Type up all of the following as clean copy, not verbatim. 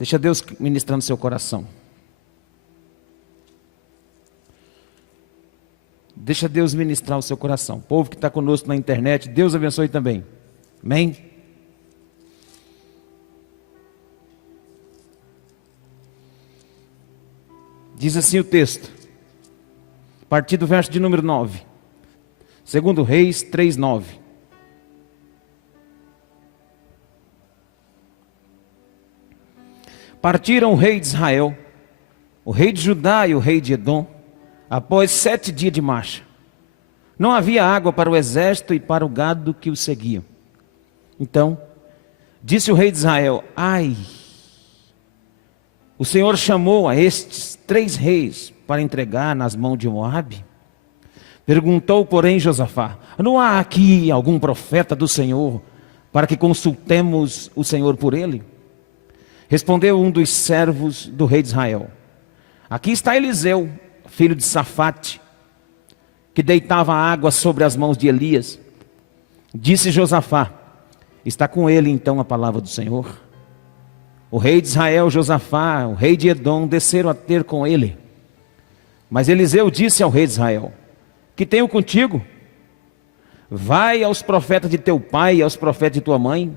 Deixa Deus ministrar no seu coração. Deixa Deus ministrar o seu coração. O povo que está conosco na internet, Deus abençoe também. Amém? Diz assim o texto, a partir do verso de número 9. 2 Reis 3:9. Partiram o rei de Israel, o rei de Judá e o rei de Edom, após 7 dias de marcha. Não havia água para o exército e para o gado que o seguiam. Então, disse o rei de Israel: ai, o Senhor chamou a estes 3 reis para entregar nas mãos de Moabe? Perguntou, porém, Josafá: não há aqui algum profeta do Senhor para que consultemos o Senhor por ele? Respondeu um dos servos do rei de Israel: aqui está Eliseu, filho de Safate, que deitava água sobre as mãos de Elias. Disse Josafá: está com ele então a palavra do Senhor? O rei de Israel, Josafá, o rei de Edom, desceram a ter com ele. Mas Eliseu disse ao rei de Israel: que tenho contigo? Vai aos profetas de teu pai e aos profetas de tua mãe.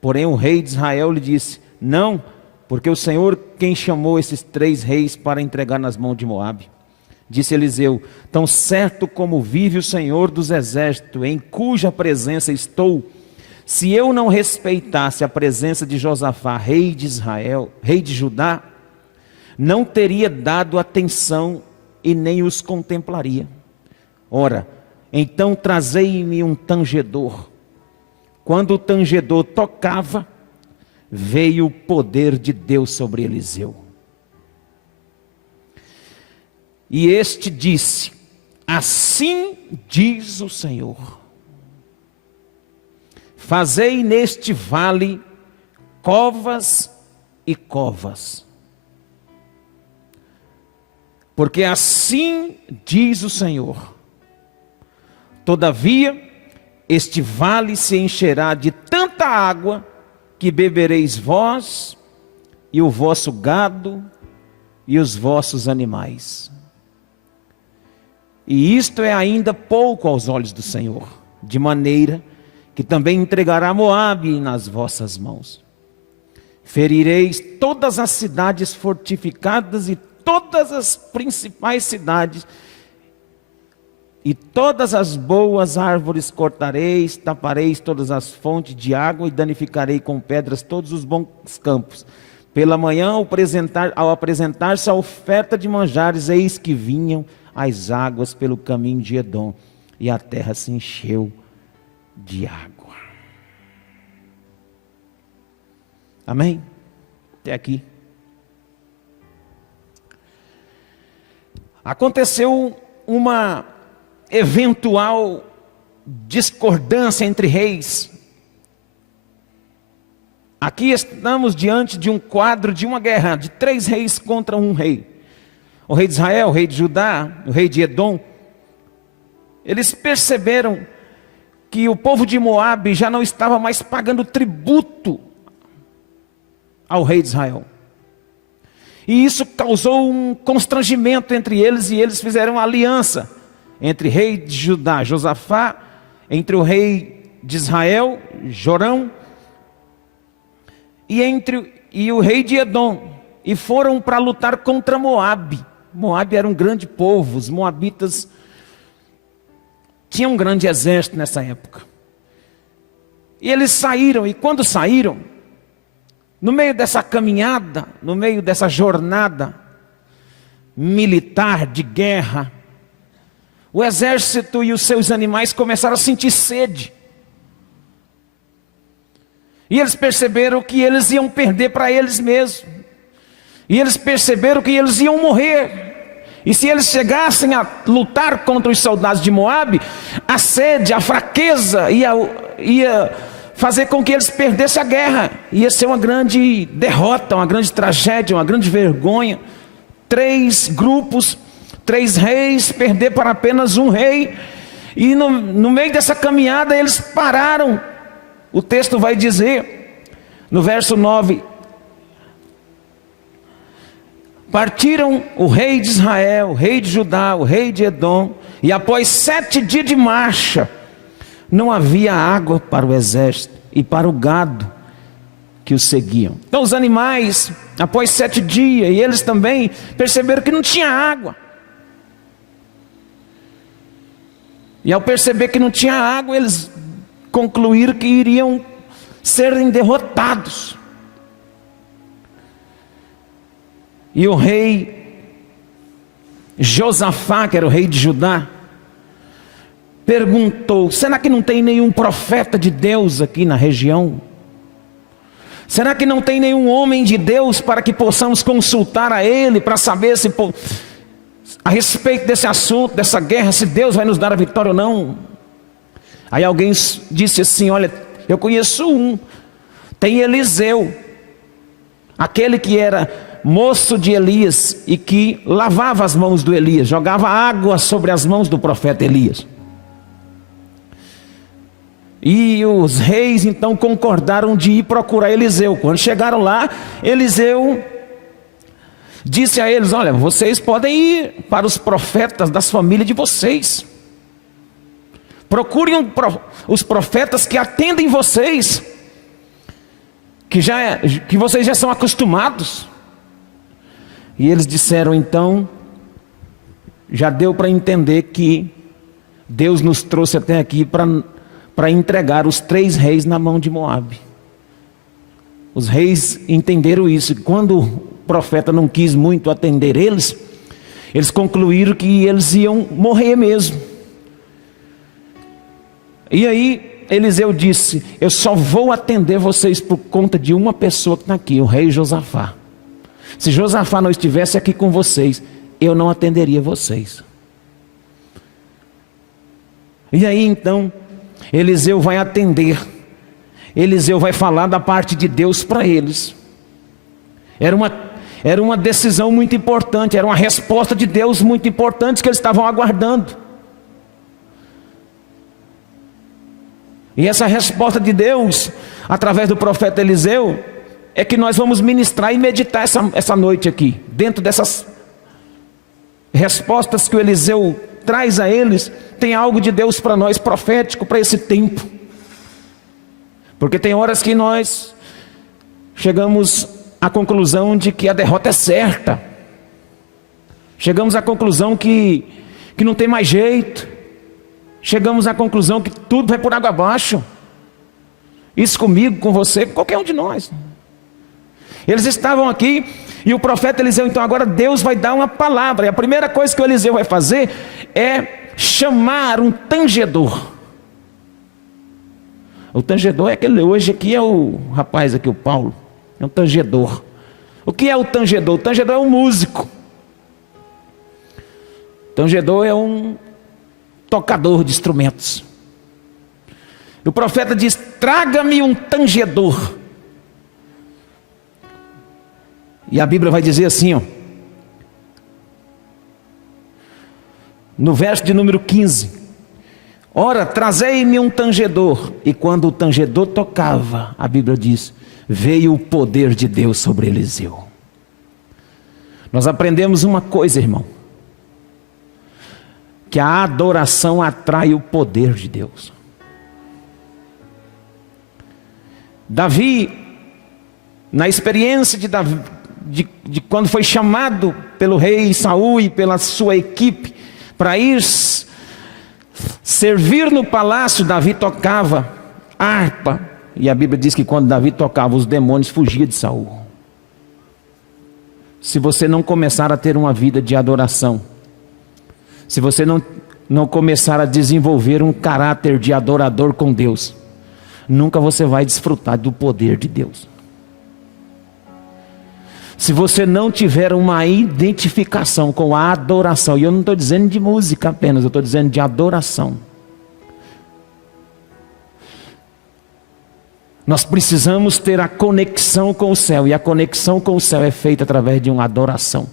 Porém o rei de Israel lhe disse: não, porque o Senhor quem chamou esses 3 reis para entregar nas mãos de Moabe. Disse Eliseu: tão certo como vive o Senhor dos exércitos, em cuja presença estou, se eu não respeitasse a presença de Josafá, rei de Israel, rei de Judá, não teria dado atenção e nem os contemplaria. Ora, então trazei-me um tangedor. Quando o tangedor tocava, veio o poder de Deus sobre Eliseu. E este disse: assim diz o Senhor, fazei neste vale covas e covas. Porque assim diz o Senhor, todavia este vale se encherá de tanta água, que bebereis vós e o vosso gado e os vossos animais. E isto é ainda pouco aos olhos do Senhor, de maneira que também entregará Moabe nas vossas mãos. Ferireis todas as cidades fortificadas e todas as principais cidades, e todas as boas árvores cortareis, tapareis todas as fontes de água e danificarei com pedras todos os bons campos. Pela manhã, ao apresentar-se a oferta de manjares, eis que vinham as águas pelo caminho de Edom, e a terra se encheu de água. Amém? Até aqui. Aconteceu uma eventual discordância entre reis. Aqui estamos diante de um quadro de uma guerra de 3 reis contra um rei. O rei de Israel, o rei de Judá, o rei de Edom. Eles perceberam que o povo de Moabe já não estava mais pagando tributo ao rei de Israel. E isso causou um constrangimento entre eles, e eles fizeram uma aliança entre o rei de Judá, Josafá, entre o rei de Israel, Jorão, e o rei de Edom, e foram para lutar contra Moabe. Moabe era um grande povo, os moabitas tinham um grande exército nessa época. E eles saíram, e quando saíram, no meio dessa caminhada, no meio dessa jornada militar de guerra, o exército e os seus animais começaram a sentir sede. E eles perceberam que eles iam perder para eles mesmos. E eles perceberam que eles iam morrer. E se eles chegassem a lutar contra os soldados de Moabe, a sede, a fraqueza ia fazer com que eles perdessem a guerra. Ia ser uma grande derrota, uma grande tragédia, uma grande vergonha. 3 grupos, 3 reis, perder para apenas um rei. E no meio dessa caminhada eles pararam. O texto vai dizer, no verso 9, Partiram o rei de Israel, o rei de Judá, o rei de Edom, e após 7 dias de marcha, não havia água para o exército e para o gado que os seguiam. Então os animais, após 7 dias, e eles também perceberam que não tinha água. E ao perceber que não tinha água, eles concluíram que iriam serem derrotados. E o rei Josafá, que era o rei de Judá, perguntou: será que não tem nenhum profeta de Deus aqui na região? Será que não tem nenhum homem de Deus para que possamos consultar a ele, para saber se a respeito desse assunto, dessa guerra, se Deus vai nos dar a vitória ou não? Aí alguém disse assim: olha, eu conheço um, tem Eliseu, aquele que era moço de Elias e que lavava as mãos do Elias, jogava água sobre as mãos do profeta Elias. E os reis então concordaram de ir procurar Eliseu. Quando chegaram lá, Eliseu disse a eles: olha, vocês podem ir para os profetas das famílias de vocês, procurem os profetas que atendem vocês, que vocês já são acostumados. E eles disseram então: já deu para entender que Deus nos trouxe até aqui para entregar os 3 reis na mão de Moabe. Os reis entenderam isso. Quando o profeta não quis muito atender eles concluíram que eles iam morrer mesmo. E aí Eliseu disse: eu só vou atender vocês por conta de uma pessoa que está aqui, o rei Josafá. Se Josafá não estivesse aqui com vocês, eu não atenderia vocês. E aí então Eliseu vai atender, Eliseu vai falar da parte de Deus para eles. Era uma decisão muito importante, era uma resposta de Deus muito importante que eles estavam aguardando. E essa resposta de Deus, através do profeta Eliseu, é que nós vamos ministrar e meditar essa noite aqui. Dentro dessas respostas que o Eliseu traz a eles, tem algo de Deus para nós, profético para esse tempo. Porque tem horas que nós chegamos à conclusão de que a derrota é certa. Chegamos à conclusão que não tem mais jeito. Chegamos à conclusão que tudo vai por água abaixo. Isso comigo, com você, com qualquer um de nós. Eles estavam aqui e o profeta Eliseu, então agora Deus vai dar uma palavra. E a primeira coisa que o Eliseu vai fazer é chamar um tangedor. O tangedor é aquele, hoje aqui é o rapaz aqui, o Paulo, é um tangedor. O que é o tangedor? O tangedor é um músico. O tangedor é um tocador de instrumentos. O profeta diz: traga-me um tangedor. E a Bíblia vai dizer assim, ó, no verso de número 15: ora, trazei-me um tangedor. E quando o tangedor tocava, a Bíblia diz, veio o poder de Deus sobre Eliseu. Nós aprendemos uma coisa, irmão, que a adoração atrai o poder de Deus. Davi, na experiência de Davi, de quando foi chamado pelo rei Saul e pela sua equipe para ir servir no palácio, Davi tocava harpa, e a Bíblia diz que quando Davi tocava, os demônios fugiam de Saul. Se você não começar a ter uma vida de adoração, se você não começar a desenvolver um caráter de adorador com Deus, nunca você vai desfrutar do poder de Deus. Se você não tiver uma identificação com a adoração, e eu não estou dizendo de música apenas, eu estou dizendo de adoração. Nós precisamos ter a conexão com o céu, e a conexão com o céu é feita através de uma adoração.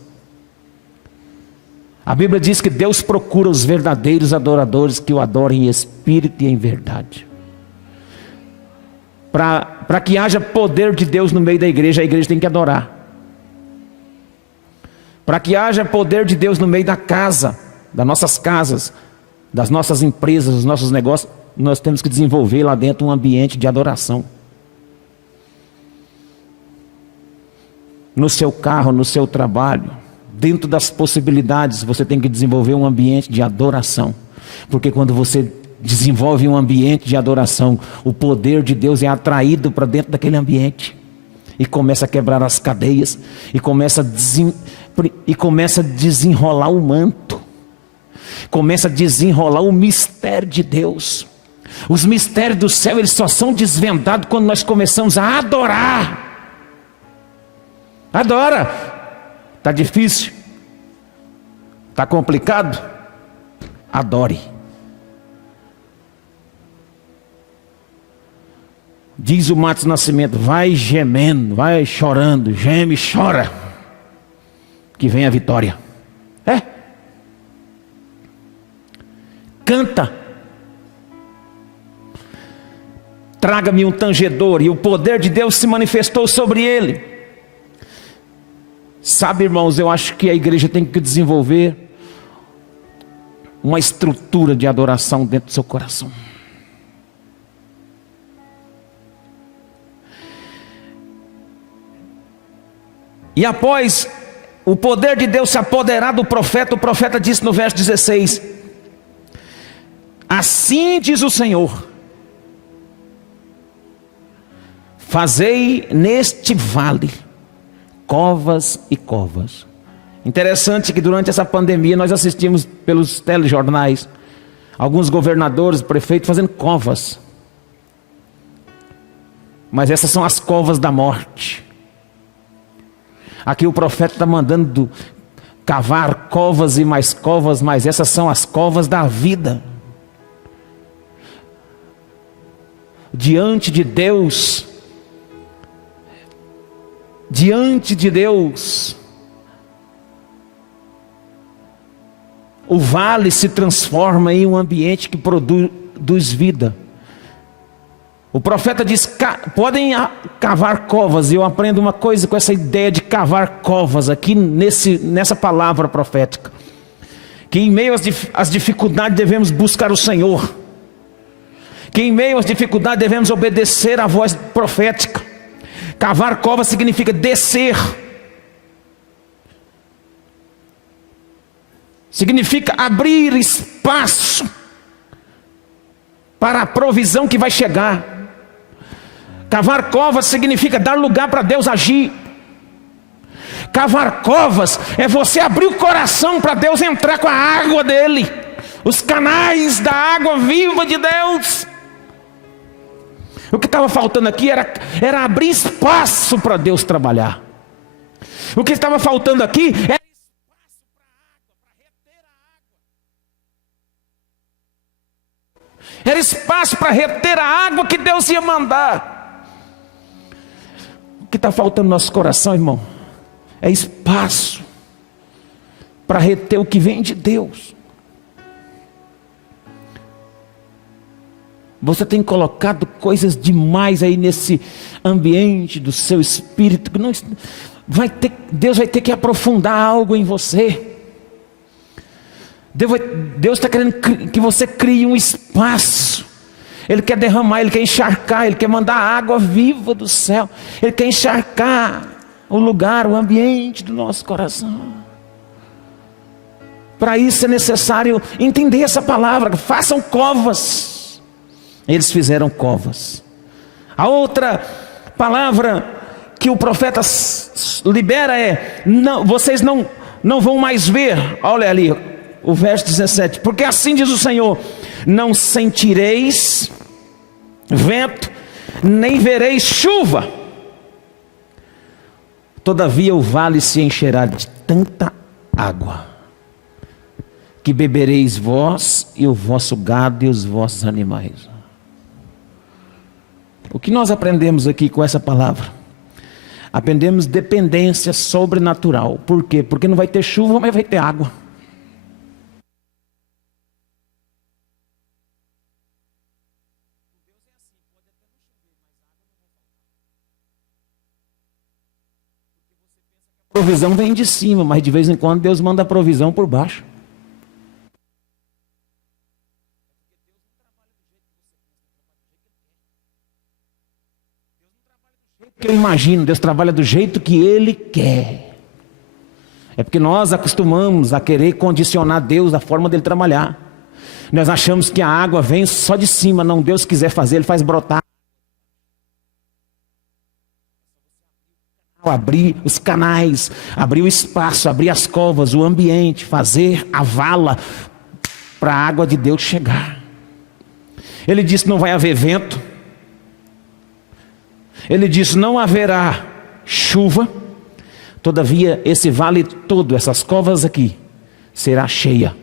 A Bíblia diz que Deus procura os verdadeiros adoradores que o adorem em espírito e em verdade. Para que haja poder de Deus no meio da igreja, a igreja tem que adorar. Para que haja poder de Deus no meio da casa, das nossas casas, das nossas empresas, dos nossos negócios, nós temos que desenvolver lá dentro um ambiente de adoração. No seu carro, no seu trabalho, dentro das possibilidades, você tem que desenvolver um ambiente de adoração. Porque quando você desenvolve um ambiente de adoração, o poder de Deus é atraído para dentro daquele ambiente. E começa a quebrar as cadeias, e começa a desenrolar o manto. Começa a desenrolar o mistério de Deus. Os mistérios do céu, eles só são desvendados quando nós começamos a adorar. Adora. Está difícil? Está complicado? Adore. Diz o Matos Nascimento: vai gemendo, vai chorando, geme e chora, que vem a vitória. Canta. Traga-me um tangedor, e o poder de Deus se manifestou sobre ele. Sabe, irmãos, eu acho que a igreja tem que desenvolver uma estrutura de adoração dentro do seu coração. E após o poder de Deus se apoderar do profeta, o profeta disse no verso 16: assim diz o Senhor, fazei neste vale covas e covas. Interessante que durante essa pandemia nós assistimos pelos telejornais alguns governadores, prefeitos fazendo covas. Mas essas são as covas da morte. Aqui o profeta está mandando cavar covas e mais covas, mas essas são as covas da vida. Diante de Deus, o vale se transforma em um ambiente que produz vida. O profeta diz: podem cavar covas. E eu aprendo uma coisa com essa ideia de cavar covas aqui nessa palavra profética: que em meio às dificuldades devemos buscar o Senhor, que em meio às dificuldades devemos obedecer à voz profética. Cavar covas significa descer, significa abrir espaço para a provisão que vai chegar. Cavar covas significa dar lugar para Deus agir. Cavar covas é você abrir o coração para Deus entrar com a água dele, os canais da água viva de Deus. O que estava faltando aqui era abrir espaço para Deus trabalhar. O que estava faltando aqui era espaço para a água, para reter a água. Era espaço para reter a água que Deus ia mandar. O que está faltando no nosso coração, irmão, é espaço para reter o que vem de Deus. Você tem colocado coisas demais aí nesse ambiente do seu espírito, que Deus vai ter que aprofundar algo em você. Deus está querendo que você crie um espaço. Ele quer derramar, Ele quer encharcar, Ele quer mandar a água viva do céu. Ele quer encharcar o lugar, o ambiente do nosso coração. Para isso é necessário entender essa palavra: façam covas. Eles fizeram covas. A outra palavra que o profeta libera é: não, vocês não vão mais ver. Olha ali o verso 17: porque assim diz o Senhor, não sentireis vento, nem vereis chuva, todavia o vale se encherá de tanta água, que bebereis vós e o vosso gado e os vossos animais. O que nós aprendemos aqui com essa palavra? Aprendemos dependência sobrenatural. Por quê? Porque não vai ter chuva, mas vai ter água. provisão vem de cima, mas de vez em quando Deus manda a provisão por baixo. Que eu imagino, Deus trabalha do jeito que Ele quer. É porque nós acostumamos a querer condicionar Deus da forma dele trabalhar. Nós achamos que a água vem só de cima. Não, Deus quiser fazer, Ele faz brotar. Abrir os canais, abrir o espaço, abrir as covas, o ambiente, fazer a vala para a água de Deus chegar. Ele disse que não vai haver vento. Ele disse não haverá chuva. Todavia esse vale todo, essas covas aqui, será cheia.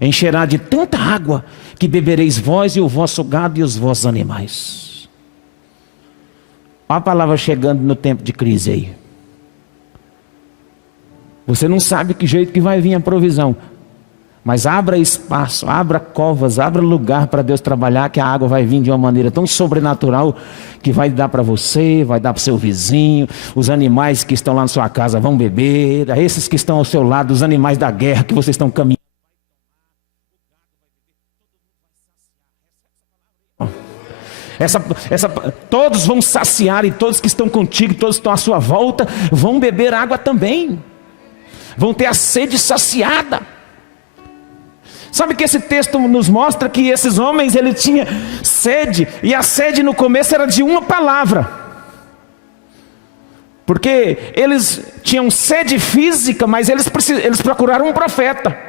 Encherá de tanta água que bebereis vós e o vosso gado e os vossos animais. Olha a palavra chegando no tempo de crise aí. Você não sabe que jeito que vai vir a provisão. Mas abra espaço, abra covas, abra lugar para Deus trabalhar, que a água vai vir de uma maneira tão sobrenatural que vai dar para você, vai dar para o seu vizinho, os animais que estão lá na sua casa vão beber, esses que estão ao seu lado, os animais da guerra que vocês estão caminhando. Todos vão saciar, e todos que estão contigo, todos que estão à sua volta, vão beber água também. Vão ter a sede saciada. Sabe que esse texto nos mostra que esses homens, ele tinha sede, e a sede no começo era de uma palavra. Porque eles tinham sede física, mas eles procuraram um profeta.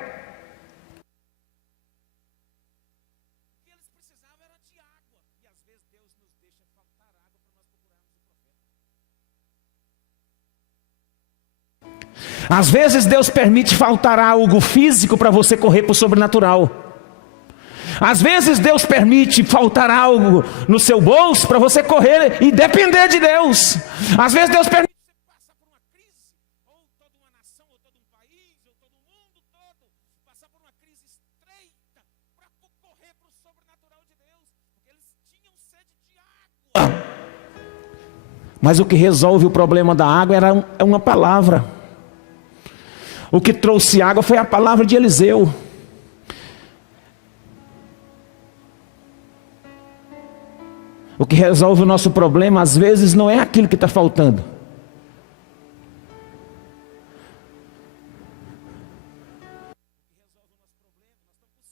Às vezes Deus permite faltar algo físico para você correr para o sobrenatural. Às vezes Deus permite faltar algo no seu bolso para você correr e depender de Deus. Às vezes Deus permite você passar por uma crise, ou toda uma nação, ou todo um país, ou todo o mundo todo, passar por uma crise estreita para correr para o sobrenatural de Deus, porque eles tinham sede de água. Mas o que resolve o problema da água era uma palavra. O que trouxe água foi a palavra de Eliseu. O que resolve o nosso problema, às vezes, não é aquilo que está faltando.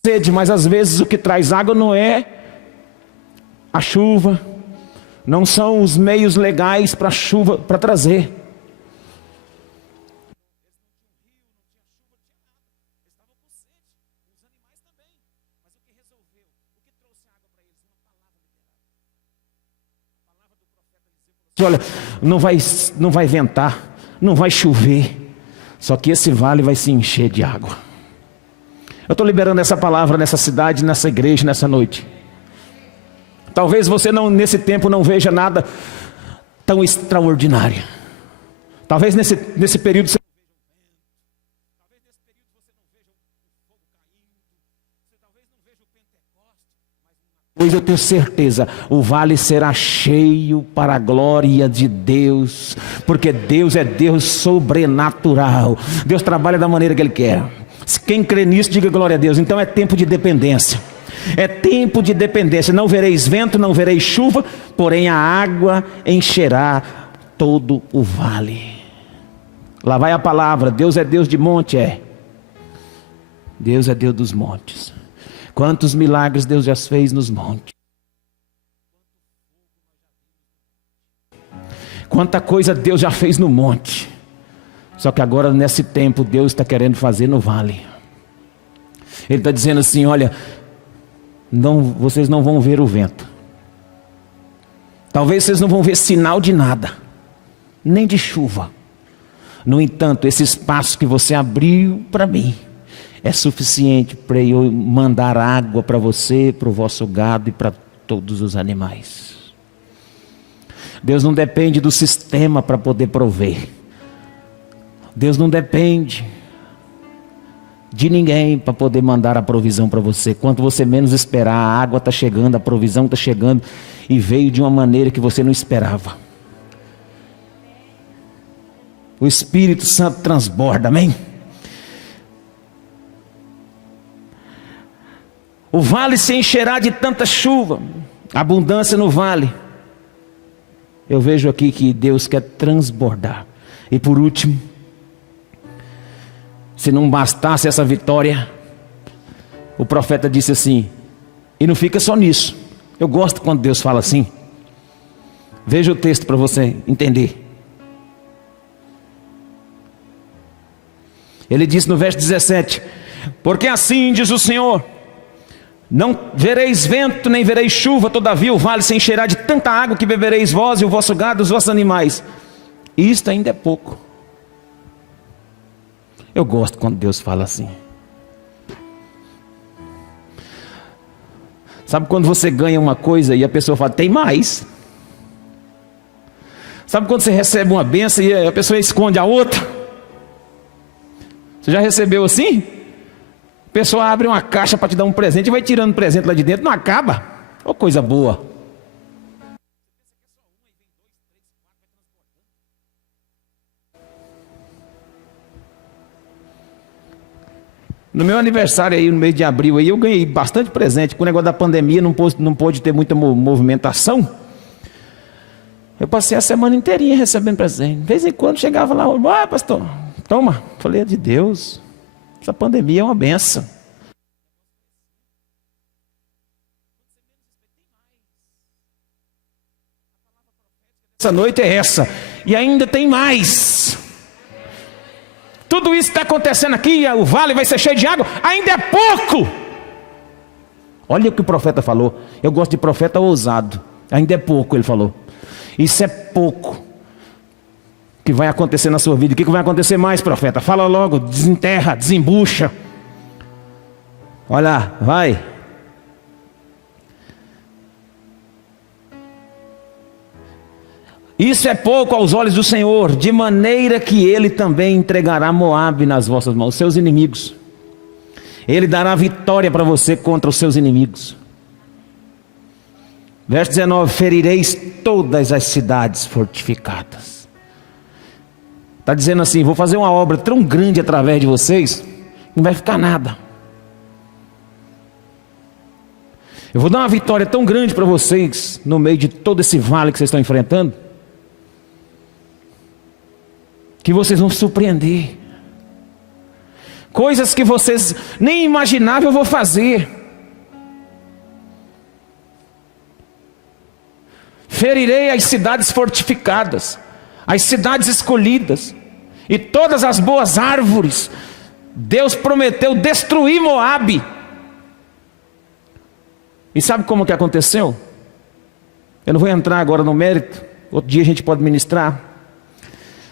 Sede, mas às vezes o que traz água não é a chuva, não são os meios legais para a chuva, para trazer. Olha, não vai ventar, não vai chover, só que esse vale vai se encher de água. Eu estou liberando essa palavra nessa cidade, nessa igreja, nessa noite. Talvez você nesse tempo não veja nada tão extraordinário. Talvez nesse período você pois eu tenho certeza, o vale será cheio para a glória de Deus, porque Deus é Deus sobrenatural. Deus trabalha da maneira que Ele quer. Quem crê nisso, diga glória a Deus. Então é tempo de dependência. É tempo de dependência. Não vereis vento, não vereis chuva, porém a água encherá todo o vale. Lá vai a palavra, Deus é Deus de monte, Deus é Deus dos montes. Quantos milagres Deus já fez nos montes. Quanta coisa Deus já fez no monte. Só que agora nesse tempo Deus está querendo fazer no vale. Ele está dizendo assim, olha, vocês não vão ver o vento. Talvez vocês não vão ver sinal de nada, nem de chuva. No entanto, esse espaço que você abriu para mim é suficiente para eu mandar água para você, para o vosso gado e para todos os animais. Deus não depende do sistema para poder prover. Deus não depende de ninguém para poder mandar a provisão para você. Quanto você menos esperar, a água está chegando, a provisão está chegando, e veio de uma maneira que você não esperava. O Espírito Santo transborda, amém? O vale se encherá de tanta chuva, abundância no vale. Eu vejo aqui que Deus quer transbordar. E por último, se não bastasse essa vitória, o profeta disse assim, e não fica só nisso. Eu gosto quando Deus fala assim. Veja o texto para você entender. Ele disse no verso 17, porque assim diz o Senhor, não vereis vento, nem vereis chuva, todavia o vale se encherá de tanta água que bebereis vós e o vosso gado e os vossos animais. Isto ainda é pouco. Eu gosto quando Deus fala assim. Sabe quando você ganha uma coisa e a pessoa fala, tem mais? Sabe quando você recebe uma bênção e a pessoa esconde a outra? Você já recebeu assim? A pessoa abre uma caixa para te dar um presente e vai tirando presente lá de dentro, não acaba. Ô, coisa boa. No meu aniversário aí, no mês de abril, aí, eu ganhei bastante presente. Com o negócio da pandemia, não pôde ter muita movimentação. Eu passei a semana inteirinha recebendo presente. De vez em quando chegava lá, pastor, toma. Falei, é de Deus. Essa pandemia é uma benção. Essa noite é essa. E ainda tem mais. Tudo isso está acontecendo aqui, o vale vai ser cheio de água, ainda é pouco. Olha o que o profeta falou. Eu gosto de profeta ousado. Ainda é pouco, ele falou. Isso é pouco que vai acontecer na sua vida. O que vai acontecer mais, profeta? Fala logo, desenterra, desembucha. Olha lá, vai. Isso é pouco aos olhos do Senhor, de maneira que Ele também entregará Moabe nas vossas mãos, seus inimigos. Ele dará vitória para você contra os seus inimigos. Verso 19, ferireis todas as cidades fortificadas. Está dizendo assim, vou fazer uma obra tão grande através de vocês, não vai ficar nada. Eu vou dar uma vitória tão grande para vocês, no meio de todo esse vale que vocês estão enfrentando, que vocês vão se surpreender. Coisas que vocês nem imaginavam eu vou fazer. Ferirei as cidades fortificadas, as cidades escolhidas, e todas as boas árvores. Deus prometeu destruir Moabe. E sabe como que aconteceu? Eu não vou entrar agora no mérito, outro dia a gente pode ministrar.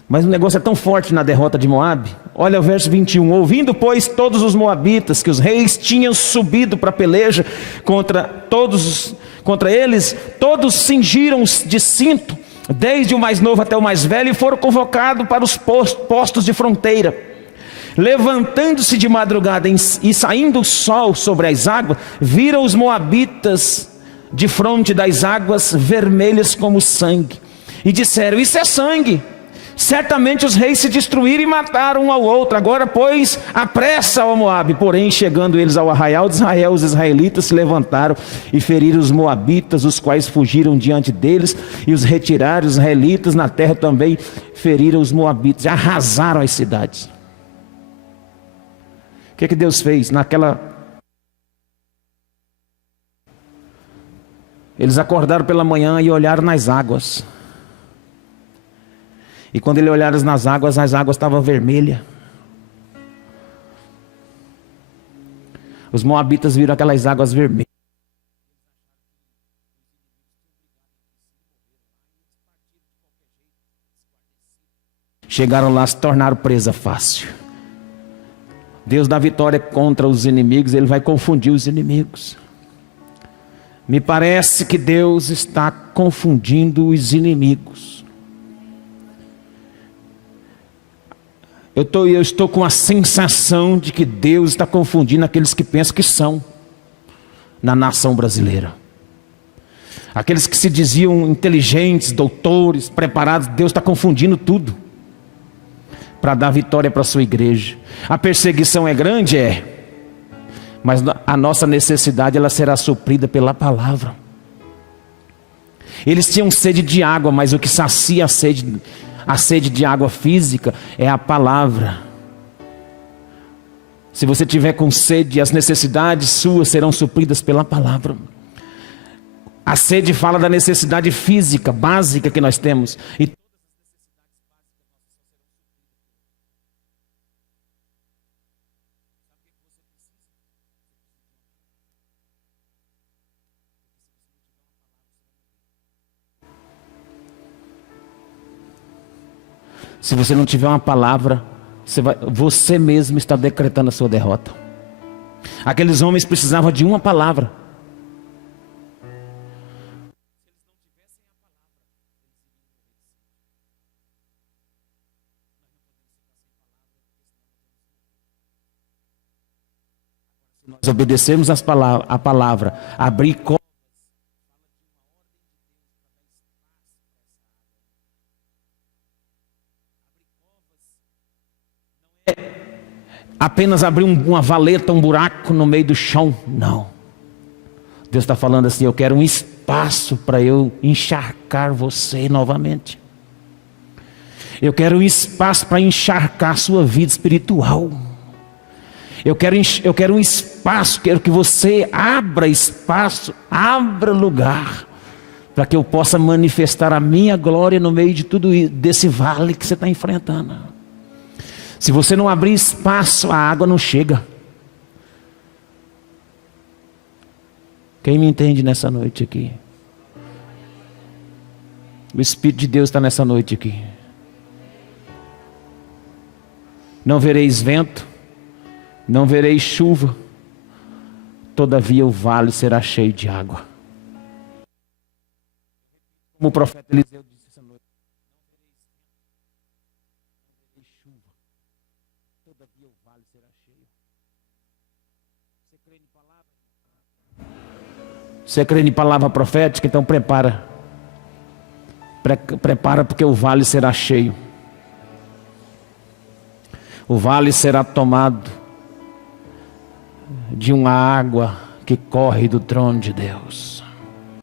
Mas o negócio é tão forte na derrota de Moabe. Olha o verso 21. Ouvindo, pois, todos os moabitas que os reis tinham subido para a peleja contra eles, todos cingiram de cinto, desde o mais novo até o mais velho, e foram convocados para os postos de fronteira. Levantando-se de madrugada e saindo o sol sobre as águas, viram os moabitas de fronte das águas vermelhas como sangue, e disseram, isso é sangue. Certamente os reis se destruíram e mataram um ao outro. Agora, pois, apressa ao Moabe. Porém, chegando eles ao arraial de Israel, os israelitas se levantaram e feriram os moabitas, os quais fugiram diante deles, e os retiraram. Os israelitas na terra também feriram os moabitas, arrasaram as cidades. O que Deus fez Eles acordaram pela manhã e olharam nas águas. E quando eles olharam nas águas, as águas estavam vermelhas. Os moabitas viram aquelas águas vermelhas. Chegaram lá, se tornaram presa fácil. Deus dá vitória contra os inimigos, Ele vai confundir os inimigos. Me parece que Deus está confundindo os inimigos. Eu estou com a sensação de que Deus está confundindo aqueles que pensam que são na nação brasileira. Aqueles que se diziam inteligentes, doutores, preparados, Deus está confundindo tudo. para dar vitória para a sua igreja. A perseguição é grande? É. Mas a nossa necessidade, ela será suprida pela palavra. Eles tinham sede de água, mas o que sacia a sede de água física é a palavra. Se você tiver com sede, as necessidades suas serão supridas pela palavra. A sede fala da necessidade física, básica que nós temos. E se você não tiver uma palavra, você mesmo está decretando a sua derrota. Aqueles homens precisavam de uma palavra. Nós obedecemos a palavra, abrir covas. Apenas abrir uma valeta, um buraco no meio do chão. Não. Deus está falando assim: eu quero um espaço para eu encharcar você novamente. Eu quero um espaço para encharcar a sua vida espiritual. Eu quero um espaço, quero que você abra espaço, abra lugar, para que eu possa manifestar a minha glória no meio de tudo isso, desse vale que você está enfrentando. Se você não abrir espaço, a água não chega. Quem me entende nessa noite aqui? O Espírito de Deus está nessa noite aqui. Não vereis vento, não vereis chuva, todavia o vale será cheio de água. Como o profeta Eliseu disse essa noite: não vereis chuva, todavia o vale será cheio. Você crê em palavra? Você crê em palavra profética? Então prepara. Prepara, porque o vale será cheio. O vale será tomado de uma água que corre do trono de Deus.